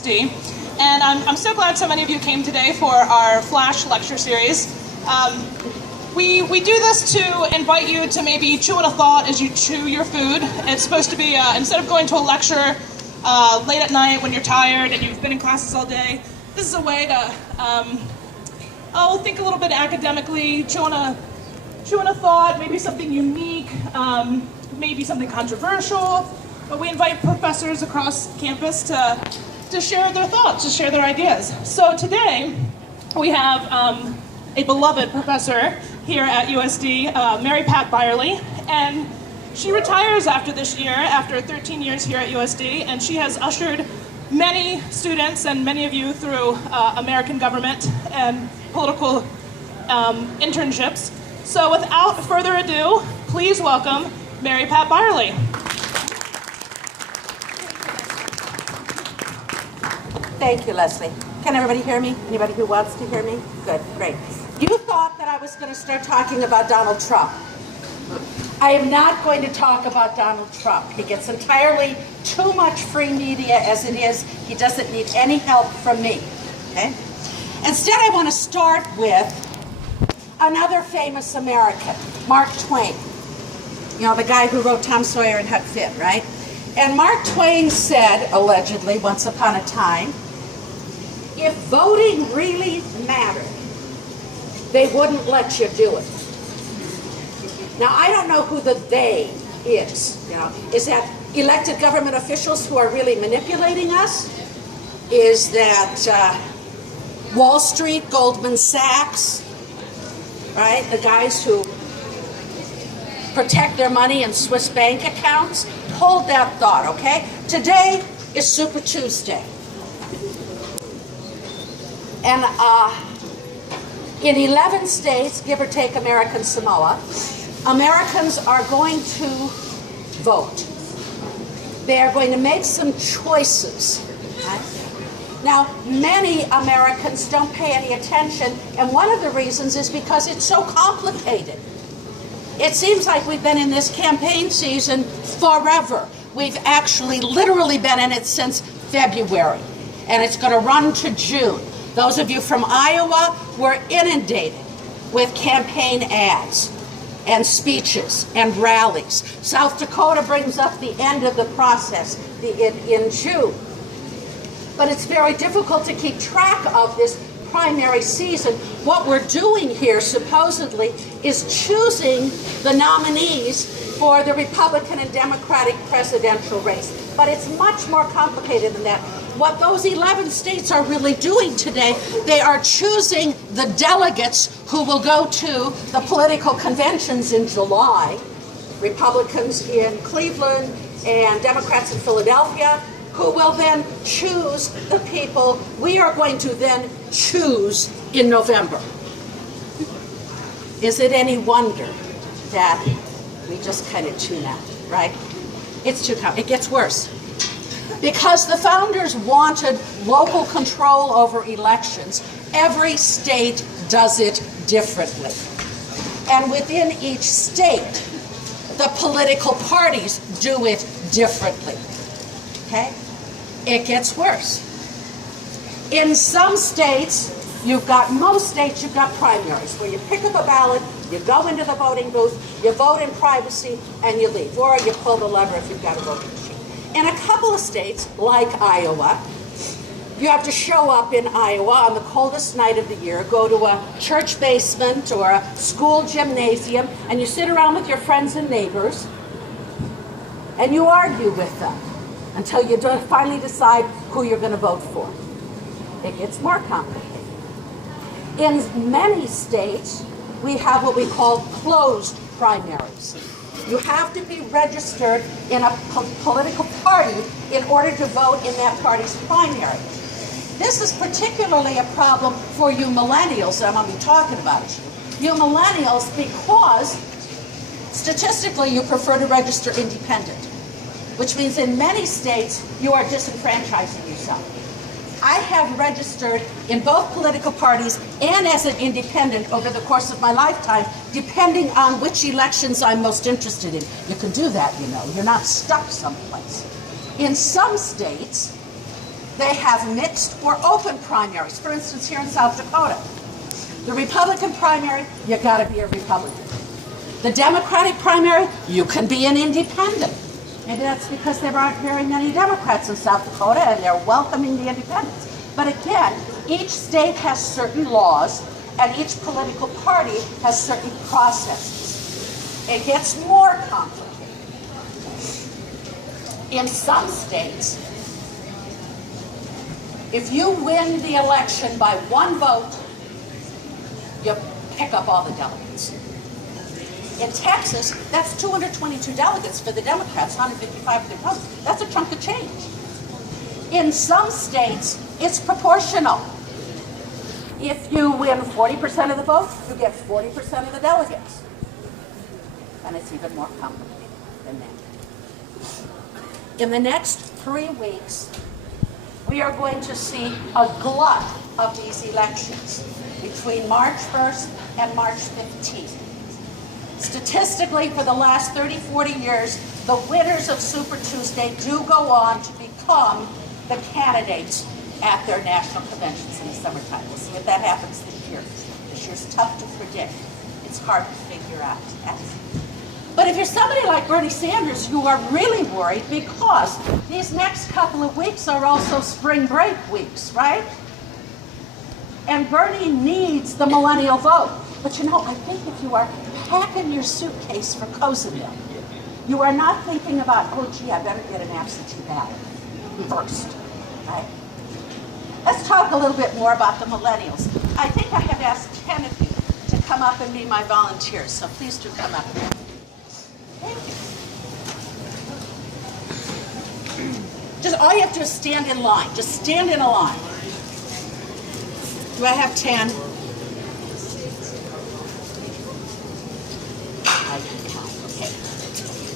And I'm so glad so many of you came today for our Flash lecture series. We do this to invite you to maybe chew on a thought as you chew your food. It's supposed to be, instead of going to a lecture late at night when you're tired and you've been in classes all day, this is a way to think a little bit academically, chew on a thought, maybe something unique, maybe something controversial. But we invite professors across campus to share their thoughts, to share their ideas. So today we have a beloved professor here at USD, Mary Pat Bierle, and she retires after this year, after 13 years here at USD, and she has ushered many students and many of you through American government and political internships. So without further ado, please welcome Mary Pat Bierle. Thank you, Leslie. Can everybody hear me? Anybody who wants to hear me? Good, great. You thought that I was going to start talking about Donald Trump. I am not going to talk about Donald Trump. He gets entirely too much free media as it is. He doesn't need any help from me. Okay? Instead, I want to start with another famous American, Mark Twain. You know, the guy who wrote Tom Sawyer and Huck Finn, right? And Mark Twain said, allegedly, once upon a time, if voting really mattered, they wouldn't let you do it. Now, I don't know who the they is. You know, is that elected government officials who are really manipulating us? Is that Wall Street, Goldman Sachs, right? The guys who protect their money in Swiss bank accounts? Hold that thought, okay? Today is Super Tuesday. And in 11 states, give or take American Samoa, Americans are going to vote. They are going to make some choices. Right? Now, many Americans don't pay any attention, and one of the reasons is because it's so complicated. It seems like we've been in this campaign season forever. We've actually literally been in it since February, and it's going to run to June. Those of you from Iowa were inundated with campaign ads and speeches and rallies. South Dakota brings up the end of the process in June. But it's very difficult to keep track of this primary season. What we're doing here, supposedly, is choosing the nominees for the Republican and Democratic presidential race. But it's much more complicated than that. What those 11 states are really doing today, they are choosing the delegates who will go to the political conventions in July. Republicans in Cleveland and Democrats in Philadelphia, who will then choose the people we are going to then choose in November. Is it any wonder that we just kind of tune out, right? It's too complicated. It gets worse. Because the founders wanted local control over elections, every state does it differently. And within each state, the political parties do it differently. Okay? It gets worse. In some states, most states, you've got primaries, where you pick up a ballot, you go into the voting booth, you vote in privacy, and you leave. Or you pull the lever if you've got a voting machine. In a couple of states, like Iowa, you have to show up in Iowa on the coldest night of the year, go to a church basement or a school gymnasium, and you sit around with your friends and neighbors, and you argue with them until you finally decide who you're going to vote for. It gets more complicated. In many states, we have what we call closed primaries. You have to be registered in a political party in order to vote in that party's primary. This is particularly a problem for you millennials that I'm going to be talking about. You millennials, because statistically you prefer to register independent, which means in many states you are disenfranchising yourself. I have registered in both political parties and as an independent over the course of my lifetime, depending on which elections I'm most interested in. You can do that, you know. You're not stuck someplace. In some states, They have mixed or open primaries. For instance, here in South Dakota, the Republican primary, you gotta be a Republican. The Democratic primary, you can be an independent. And that's because there aren't very many Democrats in South Dakota and they're welcoming the independents. But again, each state has certain laws and each political party has certain processes. It gets more complicated. In some states, if you win the election by one vote, you pick up all the delegates. In Texas, that's 222 delegates for the Democrats, 155 for the Republicans. That's a chunk of change. In some states, it's proportional. If you win 40% of the vote, you get 40% of the delegates. And it's even more complicated than that. In the next 3 weeks, we are going to see a glut of these elections between March 1st and March 15th. Statistically, for the last 30, 40 years, the winners of Super Tuesday do go on to become the candidates at their national conventions in the summertime. We'll see if that happens this year. This year's tough to predict. It's hard to figure out. But if you're somebody like Bernie Sanders, you are really worried because these next couple of weeks are also spring break weeks, right? And Bernie needs the millennial vote. But you know, I think if you are packing your suitcase for coincided, you are not thinking about, oh gee, I better get an absentee ballot first, right? Let's talk a little bit more about the millennials. I think I have asked 10 of you to come up and be my volunteers, so please do come up. Thank you. Just all you have to do is stand in line. Just stand in a line. Do I have 10? Okay.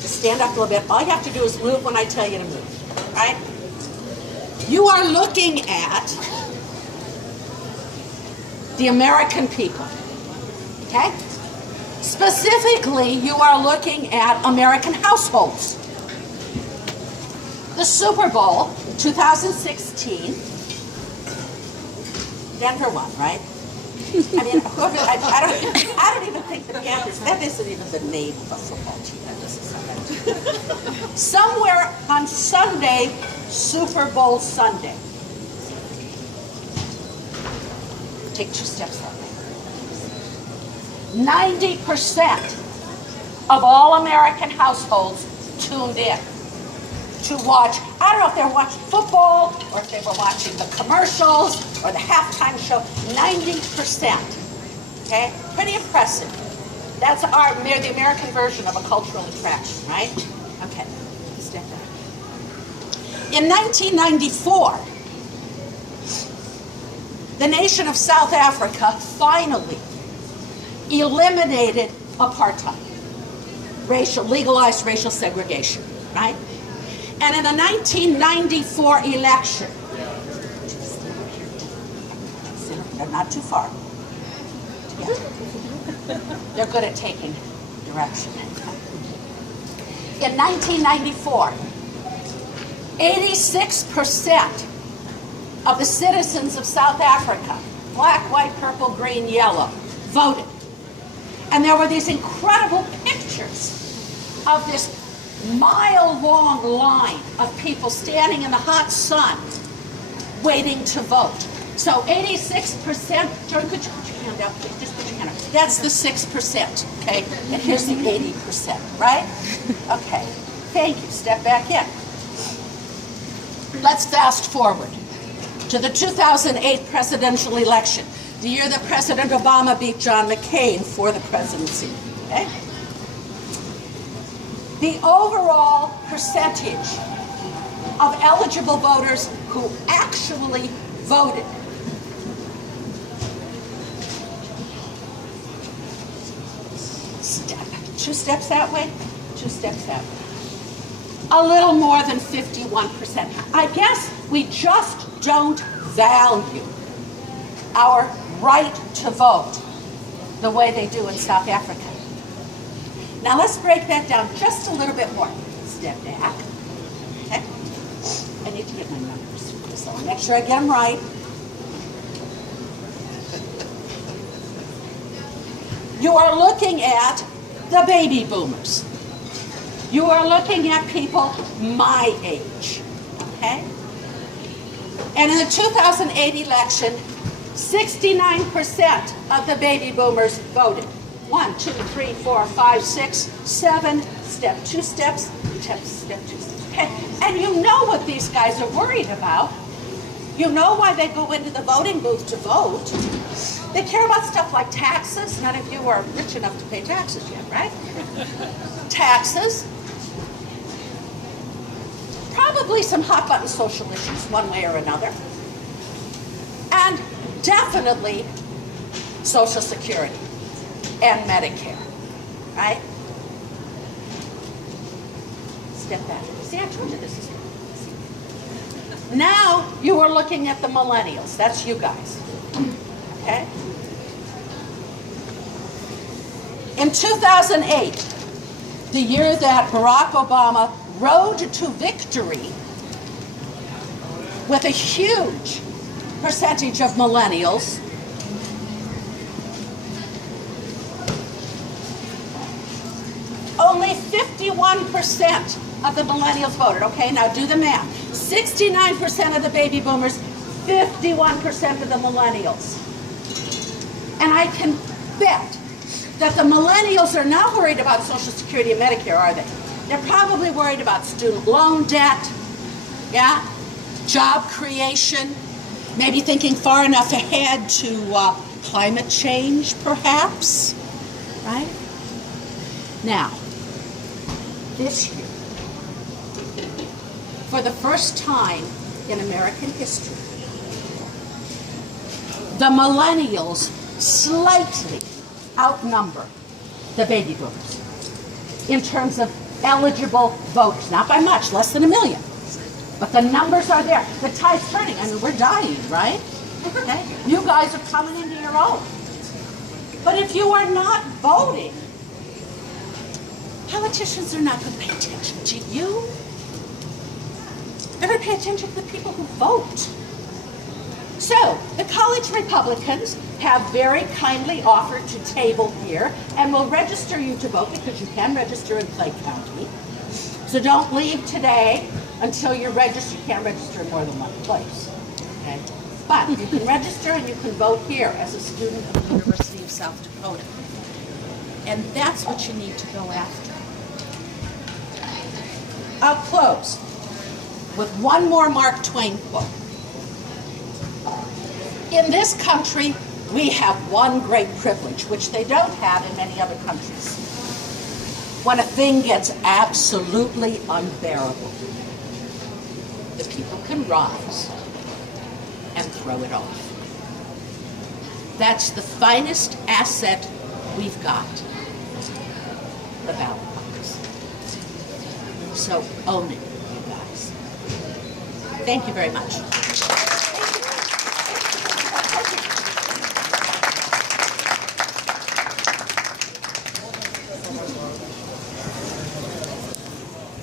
Just stand up a little bit. All you have to do is move when I tell you to move. Right? You are looking at the American people. Okay? Specifically, you are looking at American households. The Super Bowl 2016, Denver won, right? I mean, I don't even think the Panthers, that isn't even the name of a football team. Somewhere on Sunday, Super Bowl Sunday. Take 2 steps that way. 90% of all American households tuned in to watch, I don't know if they were watching football or if they were watching the commercials or the halftime show, 90%, okay? Pretty impressive. That's the American version of a cultural attraction, right? Okay, step back. In 1994, the nation of South Africa finally eliminated apartheid, legalized racial segregation, right? And in the 1994 election, they're not too far. Yeah. They're good at taking direction. In 1994, 86% of the citizens of South Africa, black, white, purple, green, yellow, voted. And there were these incredible pictures of this mile-long line of people standing in the hot sun waiting to vote. So 86%, Jordan, could you put your hand up? Just put your hand up. That's the 6%, okay? And here's the 80%, right? Okay, thank you. Step back in. Let's fast forward to the 2008 presidential election, the year that President Obama beat John McCain for the presidency, okay? The overall percentage of eligible voters who actually voted two steps that way, 2 steps that way. A little more than 51%. I guess we just don't value our right to vote the way they do in South Africa. Now let's break that down just a little bit more. Step back. Okay? I need to get my numbers. So I'll make sure I get them right. You are looking at the baby boomers. You are looking at people my age, okay? And in the 2008 election, 69% of the baby boomers voted. 1, 2, 3, 4, 5, 6, 7, step 2 steps, step 2 steps, okay? And you know what these guys are worried about. You know why they go into the voting booth to vote. They care about stuff like taxes. None of you are rich enough to pay taxes yet, right? Taxes. Probably some hot button social issues, one way or another. And definitely Social Security and Medicare, right? Step back. See, I told you this is good. Now you are looking at the millennials. That's you guys, okay? In 2008, the year that Barack Obama rode to victory with a huge percentage of millennials, only 51% of the millennials voted. Okay, now do the math. 69% of the baby boomers, 51% of the millennials. And I can bet that the millennials are not worried about Social Security and Medicare, are they? They're probably worried about student loan debt, yeah, job creation, maybe thinking far enough ahead to climate change, perhaps, right? Now, this year, for the first time in American history, the millennials slightly outnumber the baby boomers in terms of eligible voters. Not by much, less than 1 million. But the numbers are there. The tide's turning. I mean, we're dying, right? Okay? You guys are coming into your own. But if you are not voting, politicians are not going to pay attention to you. They're going to pay attention to the people who vote. So, the college Republicans have very kindly offered to table here and will register you to vote, because you can register in Clay County. So don't leave today until you're registered. You can't register in more than one place, okay? But you can register and you can vote here as a student of the University of South Dakota. And that's what you need to go after. I'll close with one more Mark Twain quote. In this country, we have one great privilege, which they don't have in many other countries. When a thing gets absolutely unbearable, the people can rise and throw it off. That's the finest asset we've got, the ballot box. So own it, you guys. Thank you very much.